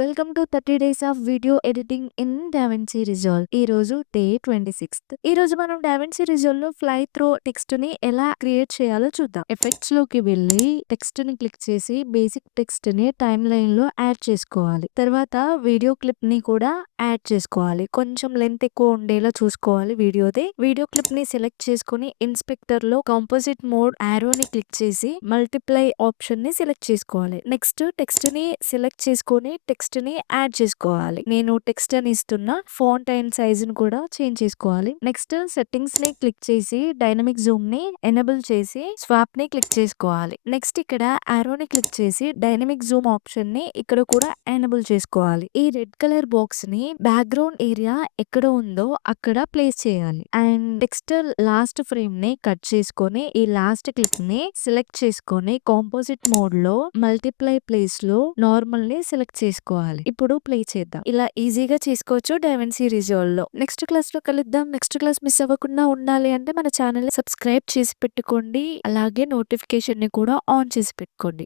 Welcome to 30 days of video editing in DaVinci resolve. ఈ రోజు day 26. ఈ రోజు మనం డావిన్సీ రిజాల్వ్ లో ఫ్లై త్రో టెక్స్ట్ ని ఎలా క్రియేట్ చేయాలో చూద్దాం. ఎఫెక్ట్స్ లోకి వెళ్ళి టెక్స్ట్ ని క్లిక్ చేసి బేసిక్ టెక్స్ట్ ని టైమ్ లైన్ లో యాడ్ చేసుకోవాలి. తర్వాత వీడియో క్లిప్ ని కూడా యాడ్ చేసుకోవాలి. కొంచెం లెంత్ ఎక్కువ ఉండేలా చూసుకోవాలి వీడియోది. వీడియో క్లిప్ ని సెలెక్ట్ చేసుకుని ఇన్స్పెక్టర్ లో కాంపోజిట్ మోడ్ ఆరోని క్లిక్ చేసి మల్టిప్లై ఆప్షన్ ని సెలెక్ట్ చేసుకోవాలి. నెక్స్ట్ టెక్స్ట్ ని సెలెక్ట్ చేసుకొని టెక్స్ట్ ని యాడ్ చేసుకోవాలి. నేను టెక్స్ట్ అని ఇస్తున్న ఫాంట్ అండ్ సైజ్ ని కూడా చేంజ్ చేసుకోవాలి. నెక్స్ట్ సెట్టింగ్స్ ని క్లిక్ చేసి డైనమిక్ జూమ్ ని ఎనేబుల్ చేసి స్వాప్ ని క్లిక్ చేసుకోవాలి. నెక్స్ట్ ఇక్కడ ఆరోని క్లిక్ చేసి డైనమిక్ జూమ్ ఆప్షన్ ని ఇక్కడ కూడా ఎనేబుల్ చేసుకోవాలి. ఈ రెడ్ కలర్ బాక్స్ ని బ్యాక్గ్రౌండ్ ఏరియా ఎక్కడ ఉందో అక్కడ ప్లేస్ చేయాలి. అండ్ నెక్స్ట్ లాస్ట్ ఫ్రేమ్ ని కట్ చేసుకొని ఈ లాస్ట్ క్లిప్ ని సెలెక్ట్ చేసుకొని కాంపోజిట్ మోడ్ లో మల్టిప్లై ప్లేస్ లో నార్మల్ ని సెలెక్ట్ చేసుకోవాలి. ఇప్పుడు ప్లే చేద్దాం. ఇలా ఈజీగా చేసుకోవచ్చు డావిన్సీ రిజాల్వ్ లో. నెక్స్ట్ క్లాస్ లో కలుద్దాం. నెక్స్ట్ క్లాస్ మిస్ అవ్వకుండా ఉండాలి అంటే మన ఛానల్ ని సబ్స్క్రైబ్ చేసి పెట్టుకోండి. అలాగే నోటిఫికేషన్ ని కూడా ఆన్ చేసి పెట్టుకోండి.